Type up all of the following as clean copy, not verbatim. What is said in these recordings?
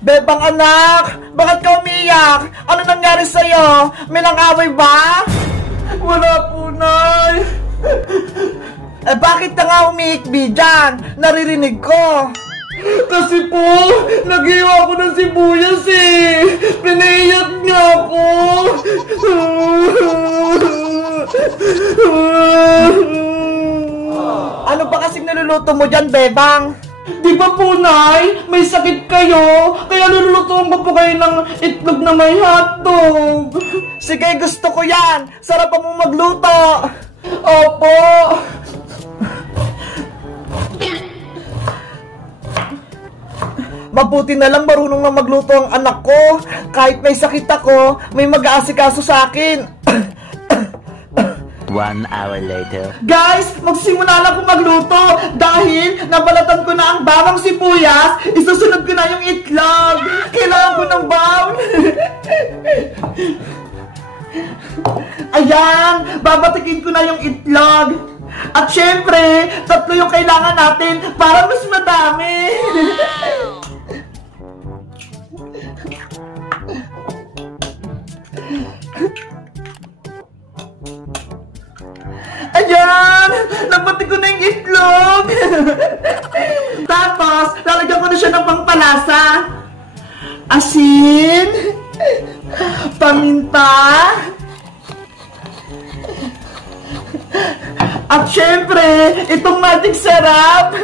Bebang anak, bakit ka umiyak? Ano nangyari sa'yo? May nang-away ba? Wala po, Nay. Eh bakit ka nga umiikbi dyan? Naririnig ko. Kasi po, nag-iwa ko ng sibuyas eh. Pinaiyak niya ako. Ano ba kasing naluluto mo dyan, Bebang? Di ba po, Nay? May sakit kayo, kaya lulutuan ko po kayo ng itlog na may hotdog. Sige, gusto ko yan. Sarap pa mo magluto. Opo. Mabuti na lang marunong na magluto ang anak ko. Kahit may sakit ako, may mag-aasikaso sa akin. 1 hour later. Guys, magsimula na akong magluto dahil nabalatan ko na ang bawang sibuyas. Isusunod ko na yung itlog. Kailangan ko ng bowl. Ayan, babatikin ko na yung itlog. At syempre, 3 yung kailangan natin para mas madami. Ayan! Nabati ko na yung itlog! Tapos, lalagyan ko na siya ng pangpalasa. Asin, paminta, at syempre, itong magic sarap.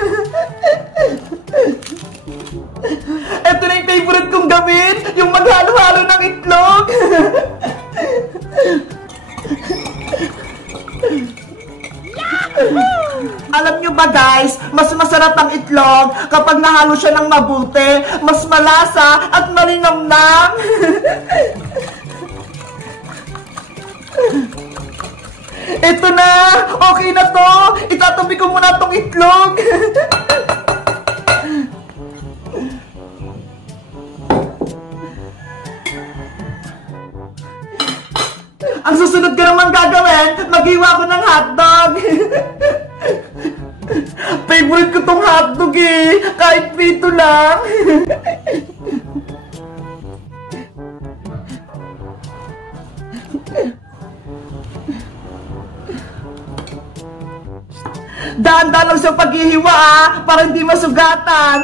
Ito na yung favorite kong gawin, yung maghalo-halo ng itlog. Alam nyo ba guys, mas masarap ang itlog kapag nahalo siya ng mabuti, mas malasa at malinamnam. Ito na, okay na to. Itatabi ko muna tong itlog. Ang susunod ko naman gagawin, mag-iwa ko ng hotdog. Favorite ko tong hotdog eh, kahit prito lang. Daan-daan lang sa paghihiwa ah, para hindi masugatan.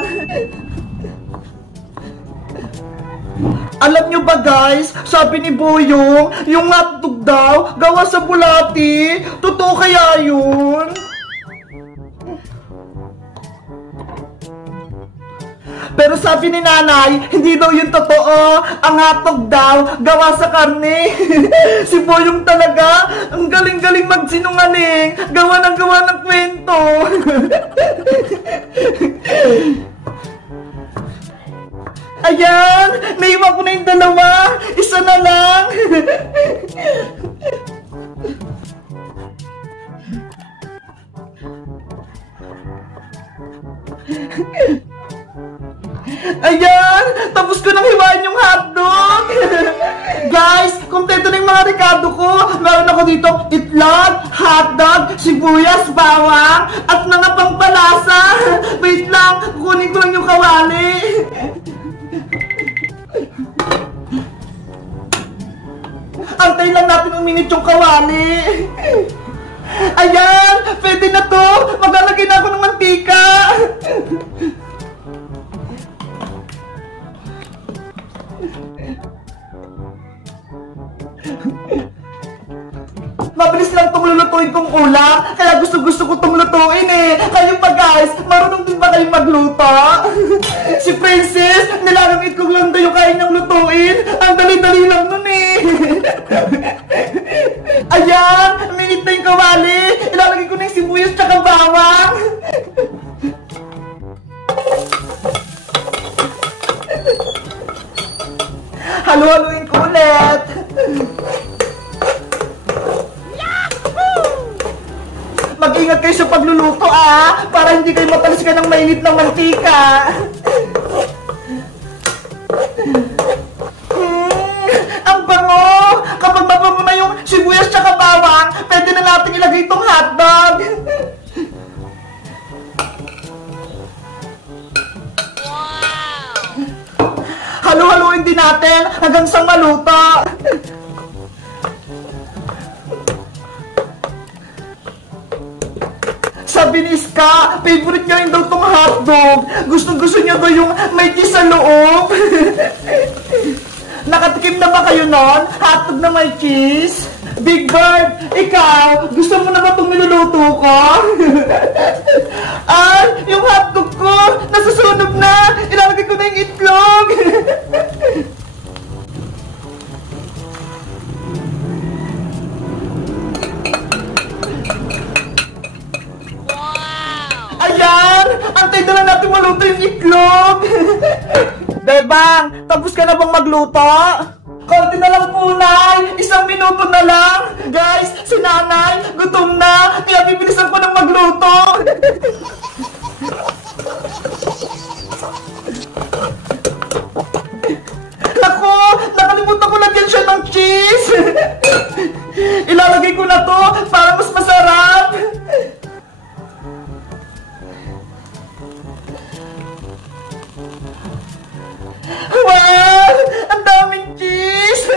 Alam nyo ba guys, sabi ni Boyong, yung hotdog daw, gawa sa bulati. Totoo kaya yun? Pero sabi ni Nanay, hindi daw yun totoo. Ang hotdog daw, gawa sa karne. Si Boyong talaga, ang galing-galing magsinungaling. Gawa ng kwento. Ayan, naiwan ko na yung dalawa. Isa na lang. Ayan, tapos ko nang hiwain yung hotdog. Guys, kumpleto na yung mga rekado ko. Meron ako dito itlog, hotdog, sibuyas, bawang, at mga pangpalasa. Wait lang, kukunin ko lang yung kawali. Antay lang natin uminit yung kawali. Ayan, pwede na to. Maglalagay na ako ng mantika. Mabilis lang itong lulutuin kong ulam. Kaya gusto-gusto ko itong lutuin eh. Kayo pa guys, marunong din ba kayong magluto? Si Princess, nilagang itlog lang daw yung kaya niyang lutuin. Ang dali-dali lang nun eh. Ayan, minit na yung kawali. Ilalagay ko na yung sibuyas tsaka bawang. Halo-haloin ko ulit. Mag-ingat kayo sa pagluluto ah, para hindi kayo matalsikan ng mainit na mantika. Ang bango! Kapag mabango na yung sibuyas tsaka bawang, pwede na natin ilagay itong hotdog. din natin hanggang sa maluto. Sabi ni Iska, favorite niya rin daw tong hotdog. Gustong-gusto niya daw yung may cheese sa loob. Nakatikim na ba kayo nun? Hotdog na may cheese? Big Bird, ikaw, gusto mo na ba itong niluluto ko? Ay, yung hotdog ko, nasusunog na. Ilalagay ko na yung itlog. Ayan! Antay na lang natin maluto yung itlog! Bebang, tapos ka na bang magluto? Konti na lang po, Nay! 1 minuto na lang! Guys, si Nanay, gutom na! Kaya bibilisan ko ng magluto! Naku! Nakalimutan ko lagyan siya ng cheese! Ilalagay ko na to para mas masarap! Wow! Ang daming cheese!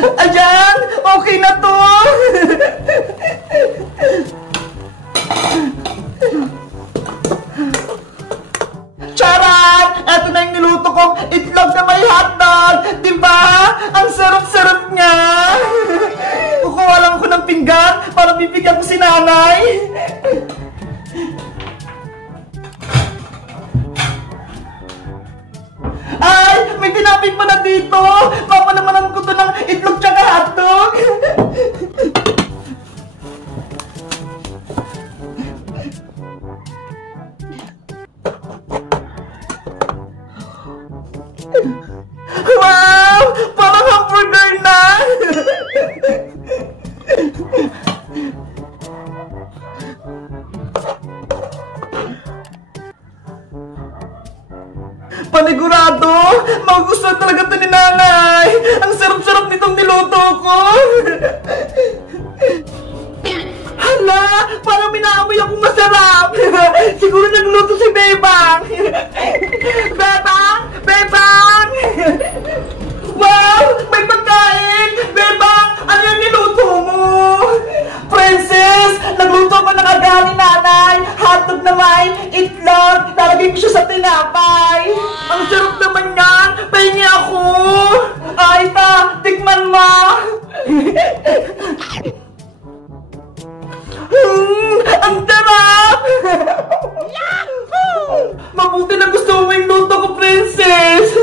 Ayan! Okay na to! Charan! Eto na yung niluto kong itlog na may hotdog! Diba? Ang sarap-sarap niya! Kukuha lang ko ng pinggan para bibigyan ko si Nanay! Ay! May tinapin pa na dito! Papalamanan ko to ng itlog tsaka hotdog! Wow! Parang hamburger na! Panigurado! Magugustuhan talaga ito ni Nanay! Ang sarap-sarap nitong niluto ko! Hala! Parang minaamoy akong masarap! Siguro nagluto si Bebang! Bebang! Bebang! Wow! May pagkain! Bebang! Ano yung niluto mo? Princess! Nagluto ko ng agahan ni Nanay! Hotdog na may itlog! Lalagay ko siya sa tinapay! Ang sarap naman yan! Pahingi ako! Ay ta! Tikman mo! Ang sarap! Mabuti na gusto mo yung luto ko, Princess!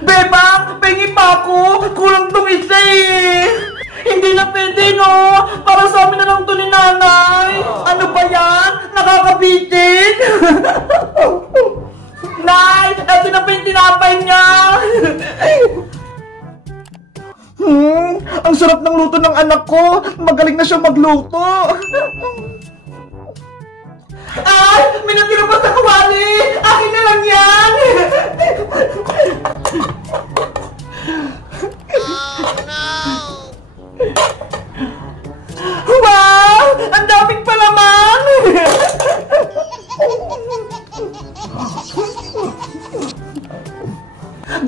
Bebang! Pahingi pa ako! Kulang tong isa eh! Hindi na pwede, no? Para sa amin na lang to ni Nanay! Ano ba yan? Nakakabitin! Nay! Ito na pa yung tinapay niya! Ang sarap ng luto ng anak ko! Magaling na siya magluto! Ay! May natira pa sa kawali! Akin na lang yan! Oh no! Wow! Ang daming palaman!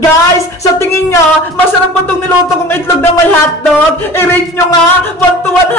Guys, sa tingin nyo, masarap ba itong niluto kong itlog na may hotdog? I-rate nyo nga, 1 to 100!